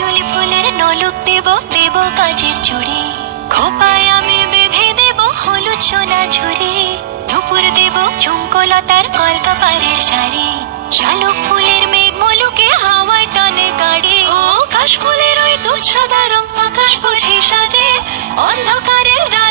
শিউলি ফুলের নলুক দেব, দেব কাচের চুড়ি, খোপায় আমি বেঁধে দেব হলুদ সোনা ঝুড়ি, নুপুর দেব ঝুমকোলতার কলকাপাড়ের শাড়ি, শালুক ফুলের মেঘ মলুকে হাওয়ার টানে গাড়ি, ও কাশ ফুলের ওই দুধ সাদা রং আকাশ বুঝি সাজে, অন্ধকারের রাত